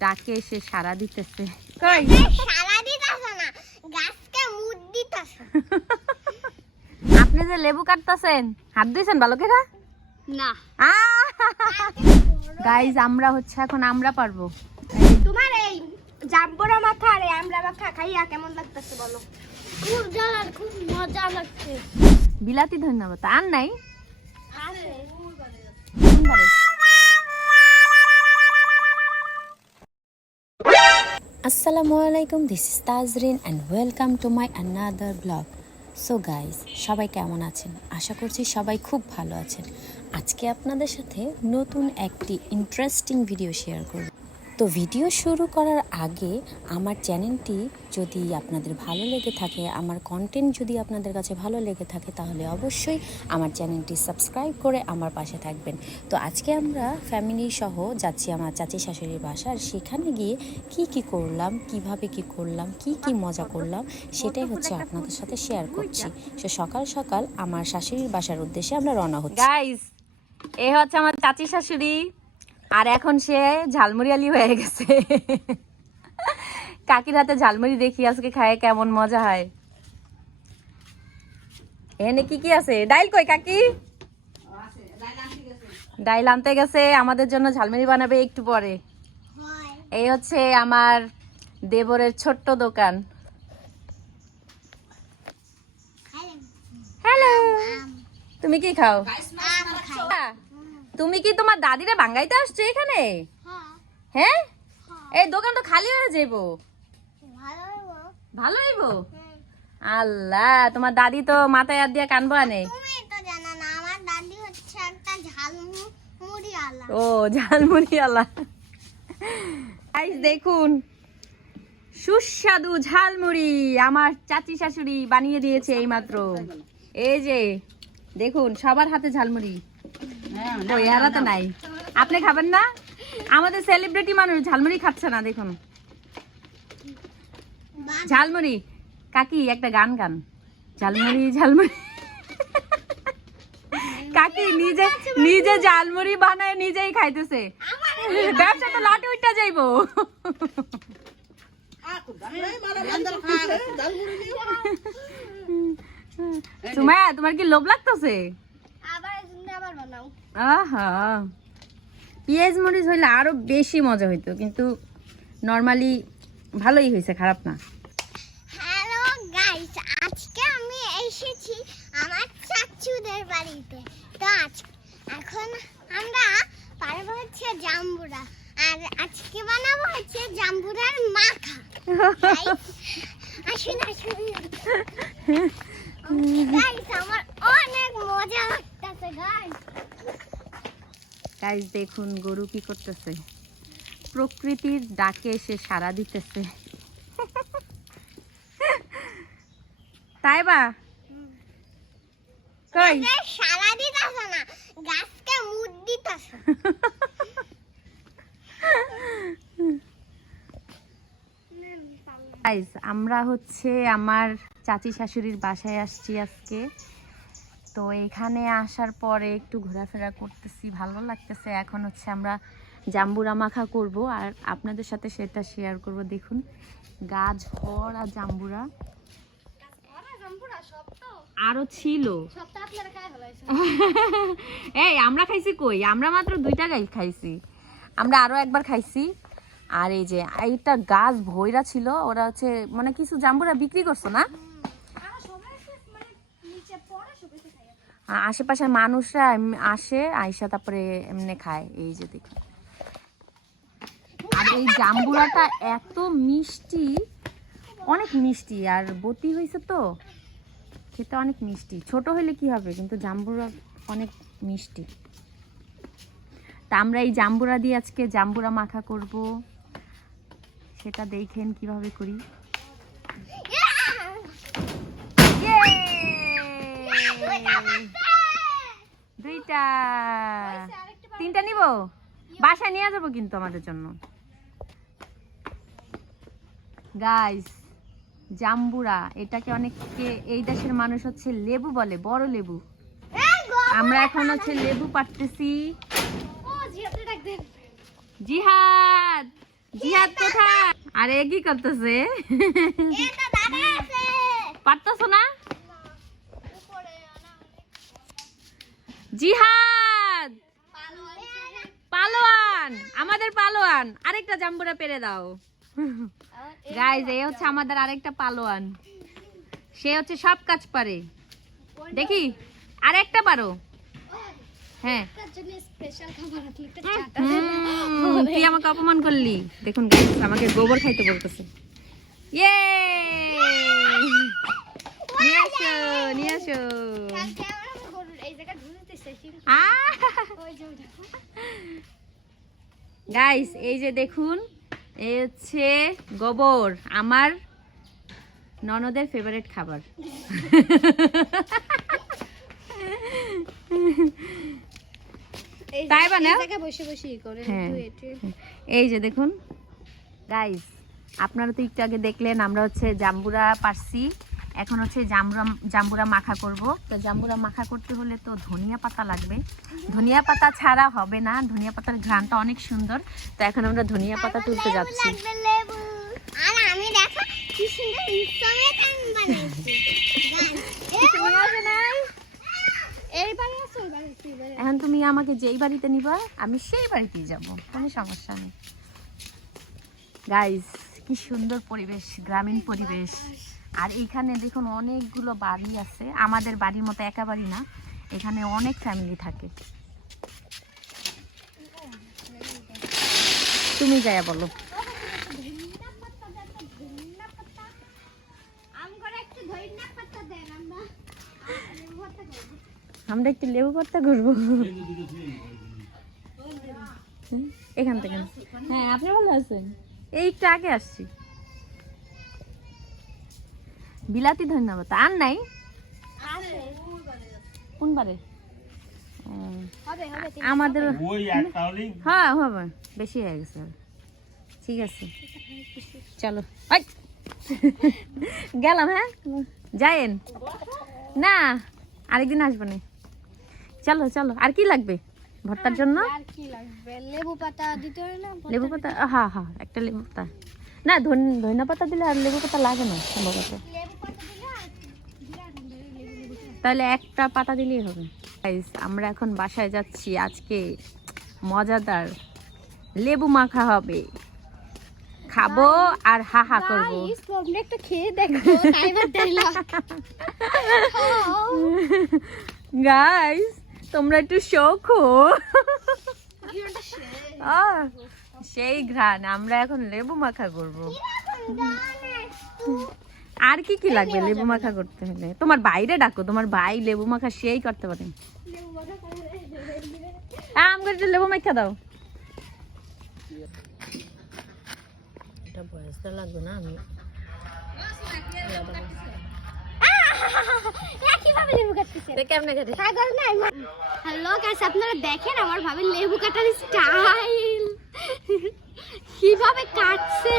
ডাকে এসে সারা দিতেছে। কই? সারা দিতাছে না গাছকে মুদ দিতাছে। আপনি যে লেবু কাটতেছেন হাত দিয়েছেন ভালো করে? না। গাইজ আমরা হচ্ছে এখন আমরা পারব। তোমার এই জাম্বরা মাখা আর আমড়া মাখা খাইয়া কেমন লাগতেছে বলো? খুব খুব মজা লাগছে। বিলাতি ধন্যবাদ। আর নাই? আছে। আসসালামু আলাইকুম this is Tazrin and welcome to my another blog so guys সবাই কেমন আছেন? আশা করছি সবাই খুব ভালো আছেন। আজকে আপনাদের সাথে নতুন একটি ইন্টারেস্টিং ভিডিও শেয়ার করব। তো ভিডিও শুরু করার আগে আমার চ্যানেলটি যদি আপনাদের ভালো লেগে থাকে, আমার কন্টেন্ট যদি আপনাদের কাছে ভালো লেগে থাকে, তাহলে অবশ্যই আমার চ্যানেলটি সাবস্ক্রাইব করে আমার পাশে থাকবেন। তো আজকে আমরা ফ্যামিলি সহ যাচ্ছি আমার চাচি শাশুড়ির বাসা আর সেখানে গিয়ে কি কি করলাম, কীভাবে কি করলাম, কি কি মজা করলাম, সেটাই হচ্ছে আপনাদের সাথে শেয়ার করছি। সো সকাল সকাল আমার শাশুড়ির বাসার উদ্দেশ্যে আমরা রওনা হচ্ছি। এ হচ্ছে আমার চাচি শাশুড়ি। আর এখন সে ঝালমুড়ি আলি হয়ে গেছে। কাকির হাতে ঝালমুড়ি দেখি আজকে খায় কেমন মজা হয়। এখানে কি কি আছে? ডাইল কই কাকি? ডাইল আনতে গেছে আমাদের জন্য ঝালমুড়ি বানাবে একটু পরে। এই হচ্ছে আমার দেবরের ছোট্ট দোকান। হ্যালো তুমি কি খাও? তুমি কি তোমার দাদিরা বাঙ্গাইতে আসছো এখানে? হ্যাঁ। এই দোকান তো খালি হয়ে যাব ভালো হইব। আল্লাহ তোমার দাদি তো মাথায় হাত দিয়ে কানবো আনে। ও ঝালমুড়ি আলা। দেখুন। সুস্বাদু ঝালমুড়ি আমার চাচি শাশুড়ি বানিয়ে দিয়েছে এইমাত্র। এই যে দেখুন সবার হাতে ঝালমুড়ি। ওই এরা তো নাই। আপনি খাবেন না? আমাদের সেলিব্রিটি মানুষ ঝালমুড়ি খাচ্ছে না দেখুন। ঝালমুড়ি কাকি একটা গান গান। ঝালমুড়ি ঝালমুড়ি। কাকি নিজে নিজে ঝালমুড়ি বানায় নিজেই খাইতেছে। ব্যবসা তো লাটে উঠটা যাইবো। সুমায়া তোমার কি লোভ লাগতেছে? আহা। পেঁয়াজ মরিচ হইলে আরও বেশি মজা হইতো কিন্তু নর্মালি ভালোই হয়েছে খারাপ না। হ্যালো গাইস আজকে আমি এসেছি আমার চাচুদের বাড়িতে। তো আজ এখন আমরা পারব হচ্ছে জাম্বুরা। আর আজকে বানাবো হচ্ছে জাম্বুরার মাখা। Guys, আসুন আসুন। গাইস আমার অনেক মজা গাইজ দেখুন গরু কি করতেছে। প্রকৃতির ডাকে এসে সারা দিতেছে। তাই বা কই সারা দিতেছে না গাছকে মুদ দিতেছে। আমরা হচ্ছে আমার চাচি শাশুড়ির বাসায় আসছি আজকে। তো এখানে আসার পরে একটু ঘোরাফেরা করতেছি, ভালো লাগতেছে। এখন হচ্ছে আমরা জাম্বুরা মাখা করব আর আপনাদের সাথে সেটা শেয়ার করব। দেখুন, গাছ ভরা জাম্বুরা। আরও ছিল। এই, আমরা খাইছি কই? আমরা মাত্র দুইটা গাই খাইছি। আমরা আরও একবার খাইছি। আর এই যে, এইটা গাছ ভইরা ছিল, ওরা হচ্ছে মানে কিছু জাম্বুরা বিক্রি করছ না? আশেপাশের মানুষরা আসে, আইসা তারপরে এমনি খায়, এই যে দেখুন। আর এই জাম্বুরাটা এত মিষ্টি, অনেক মিষ্টি, আর বতি হয়েছে তো, খেতে অনেক মিষ্টি। ছোট হলে কি হবে, কিন্তু জাম্বুরা অনেক মিষ্টি। তা আমরা এই জাম্বুরা দিয়ে আজকে জাম্বুরা মাখা করব, সেটা দেখেন কীভাবে করি। দুইটা তিনটা নিব? বাসায় নিয়ে যাব কিন্তু আমাদের জন্য। গাইস জাম্বুরা এটাকে অনেকে এই দেশের মানুষ হচ্ছে লেবু বলে বড় লেবু। আমরা এখন হচ্ছে লেবু পাটতেছি জিহাদ! জিহাদ কোথায়? আরে কি করতেছে। পারতেছো না? জিহাদ! পালোয়ান! আমাদের পালোয়ান! আরেকটা জাম্বুরা পেরে দাও। গাইজ এই হচ্ছে আমাদের আরেকটা পালোয়ান। সে হচ্ছে সব কাজ পারে। দেখি? আরেকটা পারো। হ্যাঁ। তুই আমাকে অপমান করলি। দেখুন আমাকে গোবর খাইতে বলতেছে। ইয়ে নিয়ে আসো নিয়ে আসো কালকে আমরা গরুর এই জায়গা ঘুরতেছি ওই যে ওটা। গাইস এই যে দেখুন এই হচ্ছে গোবর আমার ননদের ফেভারিট খাবার তাই বসে বসে করে হ্যাঁ। টুয়ে। এই যে দেখুন গাইস আপনারা তো একটু আগে দেখলেন আমরা হচ্ছে জাম্বুরা পারছি এখন হচ্ছে জাম্বুরা জাম্বুরা মাখা করব। তো জাম্বুরা মাখা করতে হলে তো ধনিয়া পাতা লাগবে। ধনিয়া পাতা ছাড়া হবে না। ধনিয়া পাতার ঘ্রাণটা অনেক সুন্দর। তো এখন আমরা ধনিয়া পাতা তুলতে যাচ্ছি। আর আমি দেখো কি সুন্দর। এখন তুমি আমাকে যেই বাড়িতে নিবা আমি সেই বাড়িতেই যাব। কোনো সমস্যা নেই। গাইস কি সুন্দর পরিবেশ গ্রামীণ পরিবেশ। আর এইখানে দেখুন অনেকগুলো বাড়ি আছে। আমাদের বাড়ির মতো একা বাড়ি না, এখানে অনেক ফ্যামিলি থাকে। তুমি যাইয়া বলো। আমরা একটু লেবু ভর্তা করব এখান থেকে। হ্যাঁ আপনি ভালো আছেন? এই একটু আগে আসছি। বিলাতি ধন্যবাদ। আর নাই? আছে। কোন বারে ও, হবে, হবে, তিন- আমাদের হ্যাঁ হবে। বেশি হয়ে গেছে ঠিক আছে। চলো। আই! গেলাম হ্যাঁ? যায়েন না আরেকদিন আসব না। চলো চলো। আর কি লাগবে ভর্তার জন্য? আর কি লাগবে? লেবু পাতা দিতে হয় না? লেবু পাতা হ্যাঁ হ্যাঁ একটা লেবু পাতা। না ধনিয়া পাতা দিলে আর লেবু পাতা লাগে না সম্ভবত। তাহলে একটা পাতা দিলেই হবে। আমরা এখন বাসায় যাচ্ছি। আজকে মজাদার লেবু মাখা হবে। খাব আর হা হা করব। গাইস তোমরা একটু খেয়ে দেখো গাইস তোমরা একটু শোকো। আহ, সেই ঘ্রাণ আমরা এখন লেবু মাখা করব। আর কি কি লাগবে লেবু মাখা করতে হলে? তোমার বাইরে ডাকো তোমার ভাই লেবু মাখা সেই করতে পারে। একটু লেবু মাখা দাও। এটা লাগবে না আমি। হ্যালো গাইস আপনারা দেখেন আমার ভাবে লেবু কাটার স্টাইল কাটছে।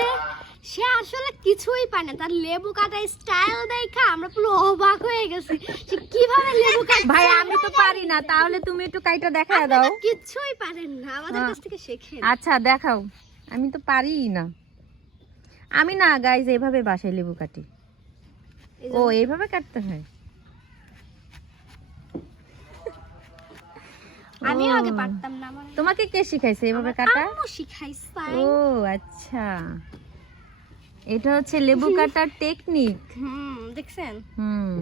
সে আসলে কিছুই পারে না। তার লেবু কাটার স্টাইল দেখা আমরা পুরো অবাক হয়ে গেছি। সে কীভাবে লেবু কাটছে? ভাই আমি তো পারি না। তাহলে তুমি একটু কাইটা দেখা দাও। কিছুই পারেন না। আমাদের হ্যাঁ। কাছ থেকে শেখেন আচ্ছা দেখাও। আমি তো পারি না। আমি না গাইজ এইভাবে বাসায় লেবু কাটি। ও এইভাবে কাটতে হয়? আমিও ও। আগে পারতাম না তোমাকে কে শিখাইছে? এইভাবে কাটা? আম্মু শিখাইছে। ও আচ্ছা। এটা হচ্ছে লেবু কাটার টেকনিক হুম দেখছেন? হুম।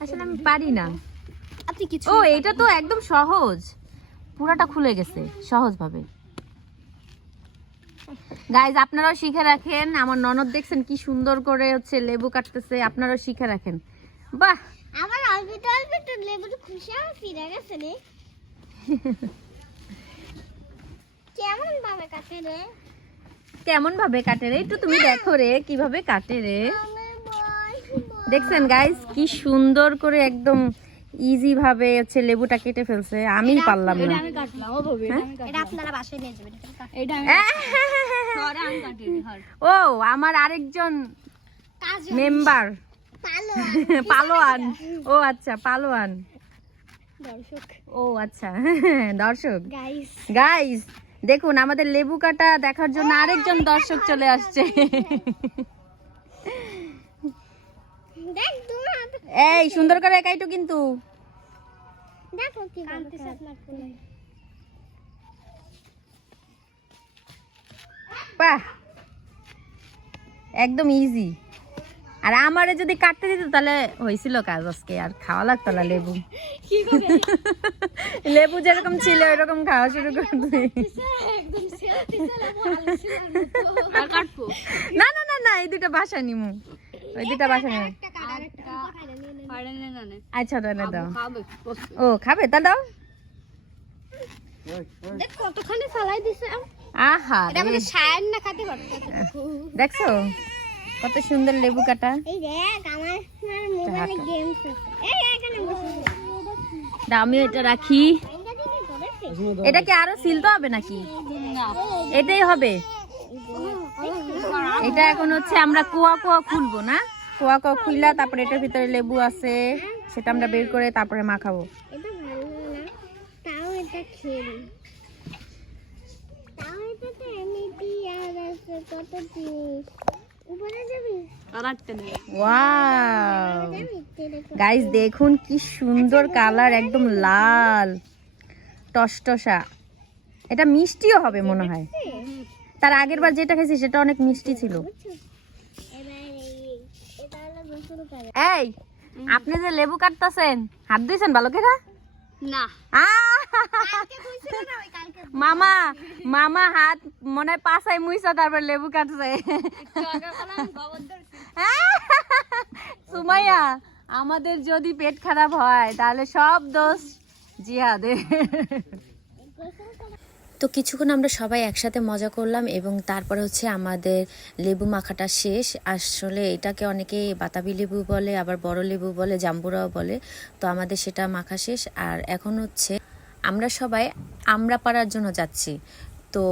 আসলে আমি পারি না। আপনি কিছু ও এটা তো একদম সহজ। পুরাটা খুলে গেছে সহজভাবে। গাইজ আপনারাও শিখে রাখেন। আমার ননদ দেখছেন কি সুন্দর করে হচ্ছে লেবু কাটতেছে আপনারাও শিখে রাখেন। বাহ! আমার অল্প অল্প একটু লেবুর খুশি আমার ফিরে গেছে রে। কেমন ভাবে কাটে রে? কেমন ভাবে কাটে রে? একটু তুমি দেখো রে কীভাবে কাটে রে? দেখছেন গাইস কি সুন্দর করে একদম ইজি ভাবে হচ্ছে লেবুটা কেটে ফেলছে। আমি পারলাম না। ও এটা ও আমার আরেকজন মেম্বার পালোয়ান। ও আচ্ছা পালোয়ান। দর্শক। ও আচ্ছা। দর্শক। গাইস গাইস দেখুন আমাদের লেবু কাটা দেখার জন্য আরেকজন দর্শক চলে আসছে। এই সুন্দর করে একাইটো কিন্তু। দেখো কি বাহ। একদম ইজি আর আমারে যদি কাটতে দিত তাহলে হয়েছিল কাজ আজকে আর খাওয়া লাগতো না লেবু। লেবু যেরকম ছিল ওইরকম খাওয়া শুরু করে দিই। একদম সেলফি সেলফি আর কাটবো? না না না না এই দুটো বাসা নিমু। ওই দুটো বাসা নিমু। একটা কাট আর একটা পারে নে নে আচ্ছা তাহলে দাও। ও খাবে? তা দাও। দেখ কতখানি ফালাই দিছে। আহা এটা আমাদের সায়ন না খাতে পারতো দেখছ? কত সুন্দর লেবু কাটা। আমি এটা রাখি। এটা কি আরও সিলতে হবে নাকি? এটাই হবে। এটা এখন হচ্ছে আমরা কুয়া কুয়া খুলবো না? কুয়া কুয়া খুললা তারপরে এটার ভিতরে লেবু আছে সেটা আমরা বের করে তারপরে মাখাবো। কত জিনিস গাইস দেখুন কি সুন্দর কালার একদম লাল। টসটসা এটা মিষ্টিও হবে মনে হয়। তার আগের বার যেটা খেয়েছি সেটা অনেক মিষ্টি ছিল। এই আপনি যে লেবু কাটতেছেন হাত দিয়েছেন ভালো করে? না। মামা মামা হাত মনে হয় পাশায় মুইছা তারপর লেবু কাটছে। সুমাইয়া আমাদের যদি পেট খারাপ হয় তাহলে সব দোষ জিহাদের। তো কিছুক্ষণ আমরা সবাই একসাথে মজা করলাম এবং তারপরে হচ্ছে আমাদের লেবু মাখাটা শেষ। আসলে এটাকে অনেকে বাতাবি লেবু বলে, আবার বড় লেবু বলে, জাম্বুরাও বলে। তো আমাদের সেটা মাখা শেষ। আর এখন হচ্ছে আমরা সবাই আমরা পাড়ার জন্য যাচ্ছি। তো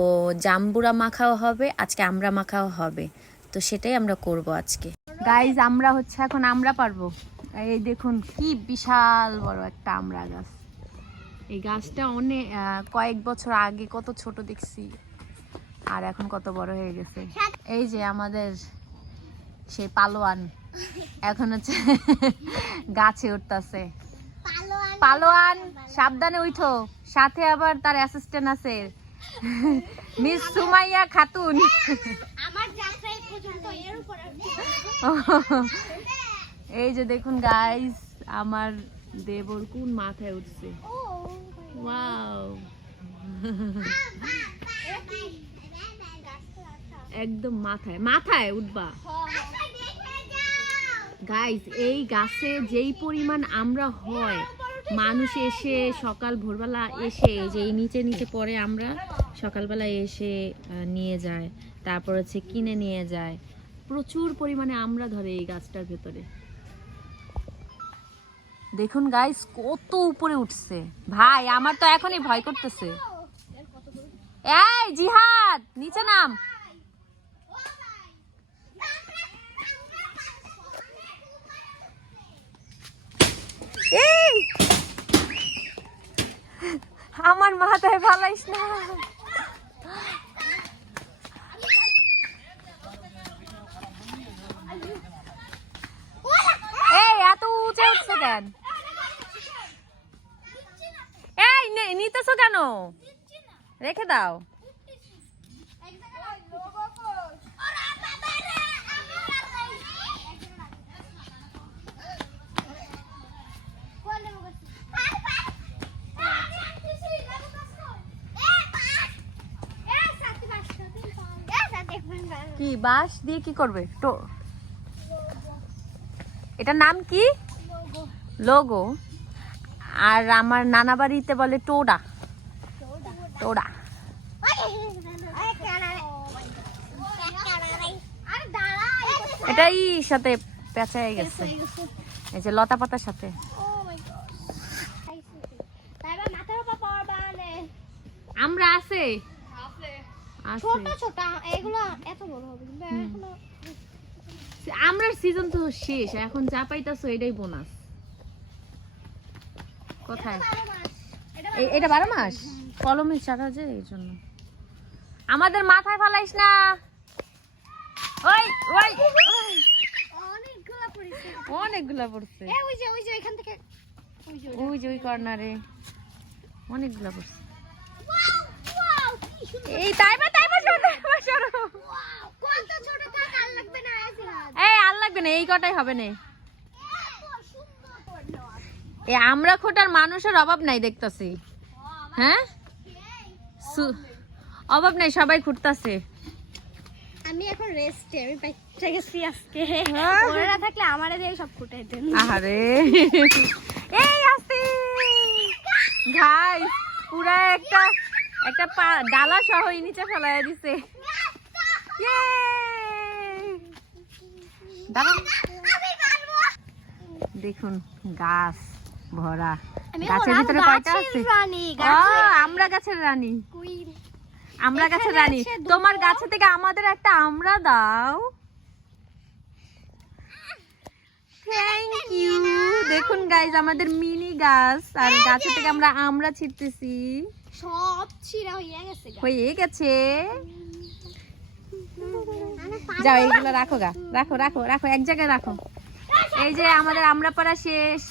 জাম্বুরা মাখাও হবে, আজকে আমরা মাখাও হবে। তো সেটাই আমরা করব আজকে। গাইজ আমরা হচ্ছে এখন আমরা পারব। এই দেখুন, কি বিশাল বড় একটা আমরা গাছ। এই গাছটা অনেক কয়েক বছর আগে কত ছোট দেখছি। আর এখন কত বড় হয়ে গেছে। এই যে আমাদের সেই পালোয়ান। এখন হচ্ছে গাছে উঠতেছে। পালোয়ান। সাবধানে উঠো। সাথে আবার তার অ্যাসিস্ট্যান্ট আছে। মিস সুমাইয়া খাতুন। এই যে দেখুন গাইস আমার দেবর কোন মাথায় উঠছে? একদম মাথায় মাথায় উঠবা। গাইস এই গাছে যেই পরিমাণ আমরা হয়, মানুষ এসে সকাল ভোরবেলা এসে যে নিচে নিচে পরে আমরা, সকালবেলা এসে নিয়ে যায়, তারপর হচ্ছে কিনে নিয়ে যায়। প্রচুর পরিমাণে আমরা ধরে এই গাছটার ভেতরে। দেখুন গাইস কত উপরে উঠছে। ভাই, আমার তো এখনই ভয় করতেছে। এই, জিহাদ, নিচে নাম। আমার মাথায় ফালাইস না। এই, এত উঁচে উঠছে কেন এই নে- নিতেছো কেন? রেখে দাও। কি বাঁশ দিয়ে কি করবে? তো এটার নাম কি? লোগো আর আমার নানা বাড়িতে বলে টোডা। টোডা। এটাই সাথে পেঁচায় গেছে। এই যে লতা পাতার সাথে। আমরা আছে? আছে। ছোট ছোট এগুলো এত বড় হবে কিন্তু আমরা সিজন তো শেষ এখন যা পাইতাছো এটাই বোনাস কোথায়? এটা বারো মাস। কলমের যে এই জন্য। আমাদের মাথায় ফালাইস না। ওই ওই। অনেকগুলো অনেকগুলা পড়ছে। এ ওই যে ওই যে এখান থেকে। ওই যে ওই যে। ওই কর্নারে। অনেকগুলা পড়ছে। এই তাই বা তাই বা সরো, সরো। কত ছোট কাক আর লাগবে না এই আর লাগবে না এই কটাই হবে না। এই আমরা খোটার মানুষের অভাব নাই দেখতাছি। হ্যাঁ? অভাব নাই সবাই খুঁড়তাছে। আমি এখন রেস্টে আমি বাইকটা গেছি আজকে। ওরা থাকলে আমারে দিয়ে সব দেন। এই ঘাই পুরা একটা একটা ডালা সহ নিচে দিছে। দেখুন গাছ। ভরা। গাছের ভিতরে কয়টা আছে? আমরা গাছের রানী। আমরা গাছের রানী। তোমার গাছে থেকে আমাদের একটা আমরা দাও। থ্যাংক ইউ দেখুন গাইজ আমাদের মিনি গাছ। আর গাছে থেকে আমরা আমরা ছিটতেছি। সব ছিঁড়া হয়ে গেছে হয়ে গেছে। যাও এইগুলো রাখো গা। রাখো রাখো রাখো এক জায়গায় রাখো। এই যে আমাদের আমরা পাড়া শেষ।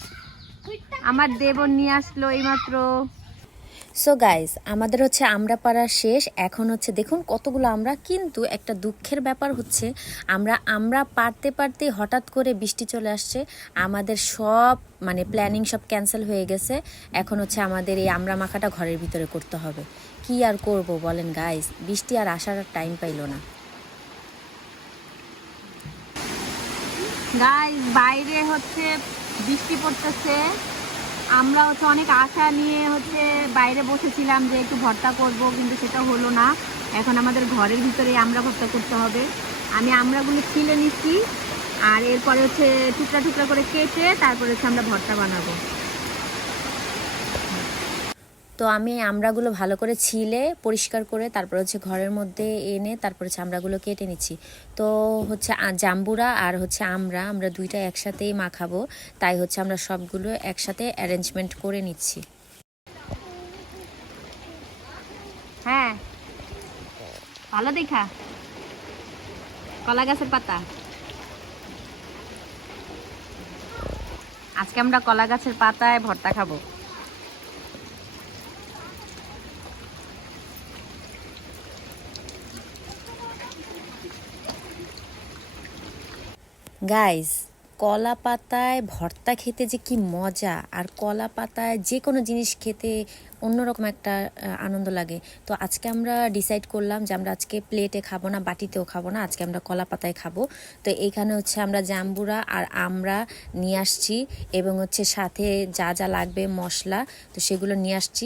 আমার দেবর নিয়ে আসলো এইমাত্র। সো গাইজ আমাদের হচ্ছে আমরা পাড়া শেষ। এখন হচ্ছে দেখুন কতগুলো আমরা কিন্তু একটা দুঃখের ব্যাপার হচ্ছে আমরা আমরা পারতে পারতে হঠাৎ করে বৃষ্টি চলে আসছে। আমাদের সব মানে প্ল্যানিং সব ক্যান্সেল হয়ে গেছে। এখন হচ্ছে আমাদের এই আমরা মাখাটা ঘরের ভিতরে করতে হবে। কি আর করব বলেন গাইজ বৃষ্টি আর আসার টাইম পাইলো না। গাইজ বাইরে হচ্ছে বৃষ্টি পড়তেছে। আমরা হচ্ছে অনেক আশা নিয়ে হচ্ছে বাইরে বসেছিলাম যে একটু ভর্তা করব, কিন্তু সেটা হলো না। এখন আমাদের ঘরের ভিতরে আমরা ভর্তা করতে হবে। আমি আমরাগুলো ছিলে নিচ্ছি, আর এরপরে হচ্ছে টুকরা টুকরা করে কেটে তারপরে হচ্ছে আমরা ভর্তা বানাবো। তো আমি আমড়াগুলো ভালো করে ছিলে, পরিষ্কার করে তারপর হচ্ছে ঘরের মধ্যে এনে তারপর হচ্ছে আমড়াগুলো কেটে নিচ্ছি। তো হচ্ছে জাম্বুরা আর হচ্ছে আমরা আমরা দুইটা একসাথেই মাখাবো, তাই হচ্ছে আমরা সবগুলো একসাথে অ্যারেঞ্জমেন্ট করে নিচ্ছি। হ্যাঁ ভালো দেখা। কলা গাছের পাতা। আজকে আমরা কলা গাছের পাতায় ভর্তা খাব। গাইস কলা পাতায় ভর্তা খেতে যে কি মজা, আর কলা পাতায় যে কোনো জিনিস খেতে অন্যরকম একটা আনন্দ লাগে। তো আজকে আমরা ডিসাইড করলাম যে আমরা আজকে প্লেটে খাব না, বাটিতেও খাব না, আজকে আমরা কলা পাতায় খাব। তো এইখানে হচ্ছে আমরা জাম্বুরা আর আমরা নিয়ে আসছি এবং হচ্ছে সাথে যা যা লাগবে মশলা, তো সেগুলো নিয়ে আসছি।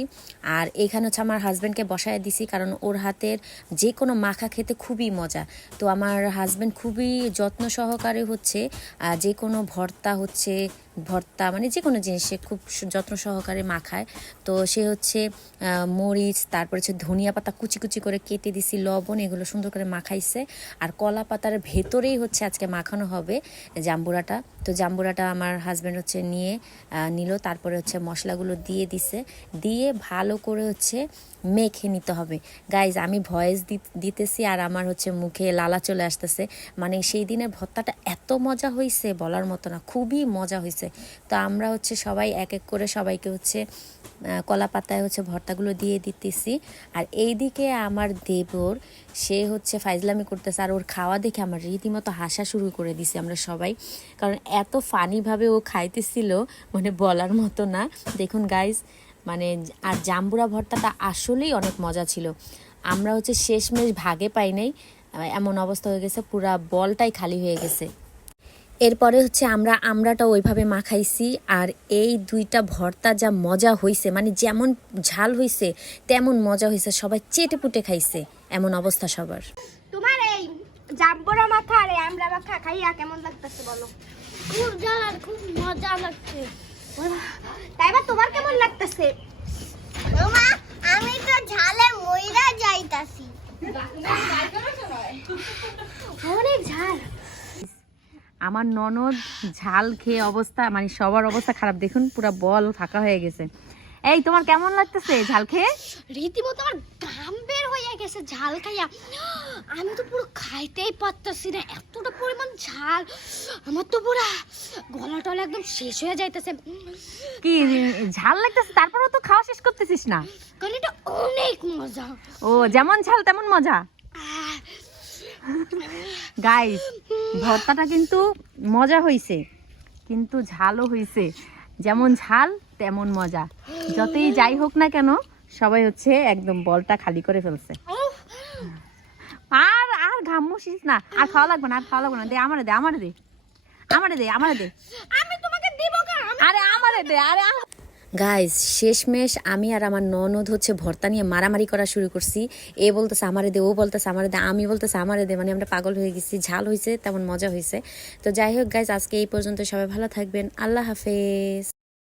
আর এখানে হচ্ছে আমার হাজব্যান্ডকে বসায় দিছি, কারণ ওর হাতের যে কোনো মাখা খেতে খুবই মজা। তো আমার হাজব্যান্ড খুবই যত্ন সহকারে হচ্ছে যে কোনো ভর্তা হচ্ছে ভর্তা মানে যে কোনো জিনিস সে খুব যত্ন সহকারে মাখায়। তো সে হচ্ছে মরিচ, তারপর হচ্ছে ধনিয়া পাতা কুচি কুচি করে কেটে দিছি, লবণ, এগুলো সুন্দর করে মাখাইছে। আর কলা পাতার ভেতরেই হচ্ছে আজকে মাখানো হবে জাম্বুরাটা। তো জাম্বুরাটা আমার হাজব্যান্ড হচ্ছে নিয়ে নিল, তারপরে হচ্ছে মশলাগুলো দিয়ে দিছে। দিয়ে ভালো করে হচ্ছে মেখে নিতে হবে। গাইজ আমি ভয়েস দিতেছি আর আমার হচ্ছে মুখে লালা চলে আসতেছে। মানে সেই দিনের ভত্তাটা এত মজা হয়েছে বলার মতো না, খুবই মজা হয়েছে তো আমরা হচ্ছে সবাই এক এক করে সবাইকে হচ্ছে কলা পাতায় হচ্ছে ভর্তাগুলো দিয়ে দিতেছি। আর এইদিকে আমার দেবর, সে হচ্ছে ফাইজলামি করতেছে আর ওর খাওয়া দেখে আমার রীতিমতো হাসা শুরু করে দিছি আমরা সবাই। কারণ এত ফানিভাবে ও খাইতেছিল মানে বলার মতো না। দেখুন গাইজ মানে আর জাম্বুরা ভর্তাটা আসলেই অনেক মজা ছিল। আমরা হচ্ছে শেষমেশ ভাগে পাই নাই এমন অবস্থা হয়ে গেছে পুরা বলটাই খালি হয়ে গেছে। এরপরে হচ্ছে আমরা আমরাটা ওইভাবে মাখাইছি আর এই দুইটা ভর্তা যা মজা হইছে মানে যেমন ঝাল হইছে তেমন মজা হইছে সবাই চেটে পুটে খাইছে এমন অবস্থা সবার। তোমার এই জাম্বরা মাথা আর আমড়া মাথা খাইয়া কেমন লাগতেছে বলো? খুব জ্বালা খুব মজা লাগছে। তাই বা তোমার কেমন লাগতেছে? মা আমি তো ঝালে মইরা যাইতাছি। অনেক ঝাল। আমার ননদ ঝাল খেয়ে অবস্থা মানে সবার অবস্থা খারাপ। দেখুন পুরো বল ফাঁকা হয়ে গেছে। এই তোমার কেমন লাগতেছে ঝাল খেয়ে? রীতিমতো আমার ঘাম হয়ে ঝাল খাইয়া। আমি তো পুরো খাইতেই পারতাছি না এতটা পরিমাণ ঝাল। আমার তো পুরো গলা টলা একদম শেষ হয়ে যাইতেছে। কি ঝাল লাগতেছে? তারপরেও তো খাওয়া শেষ করতেছিস না? কারণ এটা অনেক মজা। ও যেমন ঝাল তেমন মজা। গাইস ভর্তাটা কিন্তু মজা হইছে কিন্তু ঝালও হইছে। যেমন ঝাল তেমন মজা। যতই যাই হোক না কেন সবাই হচ্ছে একদম বলটা খালি করে ফেলছে। আর আর ঘামুসিস না। আর খাওয়া লাগবে না আর খাওয়া লাগবে না। দে আমারে দে আমারে দে। আমারে দে আমারে দে। আমি তোমাকে দিব আরে আমারে দে আরে গাইজ শেষমেশ আমি আর আমার ননদ হচ্ছে ভর্তা নিয়ে মারামারি করা শুরু করছি। এ বলতেছে আমারে দে ও বলতেছে আমারে দে আমি বলতেছে আমারে দে। মানে আমরা পাগল হয়ে গেছি ঝাল হয়েছে তেমন মজা হয়েছে। তো যাই হোক গাইজ আজকে এই পর্যন্ত সবাই ভালো থাকবেন। আল্লাহ হাফেজ।